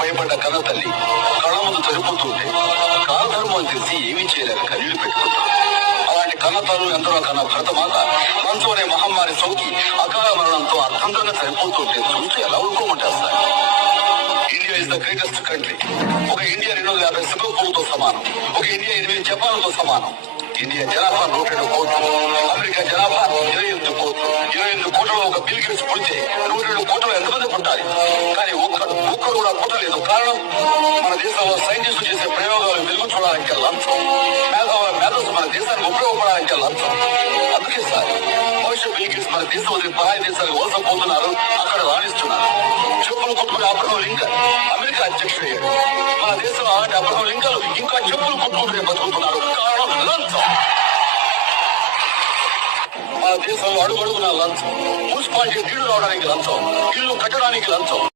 భయపడ్డ కన్న తల్లి కళ్ళ ముందు చనిపోతుంటే కాలధర్మం తెలిసి ఏమీ చేయలేక కన్నీళ్లు పెట్టుకుంటారు. అలాంటి కన్న తల్లు ఎందరో కన్న భరతమాత లంచం అనే మహమ్మారి సోకి అకాల మరణంతో అర్థంగా చనిపోతుంటే చూసి ఎలా ఊరుకోమంటారు sir? India is the greatest country. ఒక ఇండియా 250 సింగపూర్తో సమానం. ఒక ఇండియా 8 జపాన్తో సమానం. ఇండియా జనాభా 102 కోట్లు. అమెరికా జనాభా 28 కోట్లు. 28 కోట్లలో ఒక బిల్ గేట్స్ పుడితే 102 కోట్లు ఎంతమంది పుట్టాలి? కానీ ఒక్కడు కూడా పుట్టలేదు. కారణం, మన దేశంలో సైంటిస్టులు చేసే ప్రయోగాలు వెలుగు చూడాలంటే లంచం. మేధస్సు మన దేశానికి ఉపయోగపడాలంటే లంచం. అందుకే సార్ భవిష్యత్ బిల్ గేట్స్ మన దేశం వదిలి పరాయి దేశాలకు వలసపోతున్నారు, అక్కడ రాణిస్తున్నారు. చెప్పులు కుట్టుకునే అబ్రహం లింకన్ అమెరికా అధ్యక్షుడయ్యాడు. మన దేశంలో అలాంటి అబ్రహం లింకన్ ఇంకా చెప్పులు కుట్టుకుంటూనే బతుకుతున్నారు. కారణం లంచం. మన దేశంలో అడుగడుగున లంచం. మున్సిపాలిటీ నీళ్లు రావడానికి లంచం, ఇల్లు కట్టడానికి లంచం,